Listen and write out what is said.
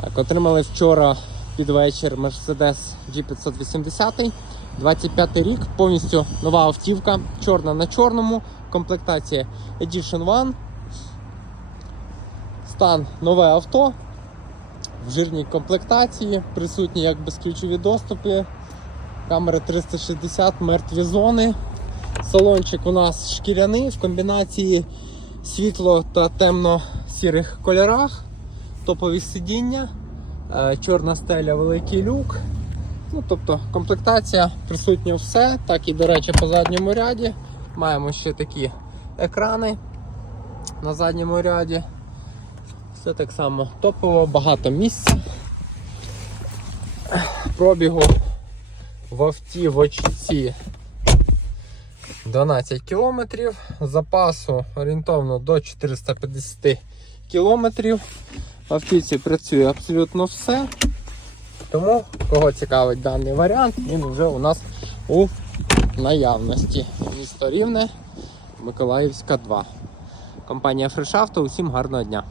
Так, отримали вчора під вечір Mercedes G580. 25 рік, повністю нова автівка, чорна на чорному, комплектація Edition One. Стан нове авто в жирній комплектації, присутні як безключові доступи, камери 360, мертві зони. Салончик у нас шкіряний в комбінації світло та темно-сірих кольорах, топові сидіння, е, чорна стеля, великий люк. Ну, тобто комплектація присутня все, так і, до речі, по задньому ряді. Маємо ще такі екрани на задньому ряді. Все так само топово, багато місця. Пробігу в авті в очці 12 кілометрів, запасу орієнтовно до 450 кілометрів. Автівці працює абсолютно все. Тому, кого цікавить даний варіант, він вже у нас у наявності. Місто Рівне, Миколаївська 2. Компанія Фрешавто. Усім гарного дня!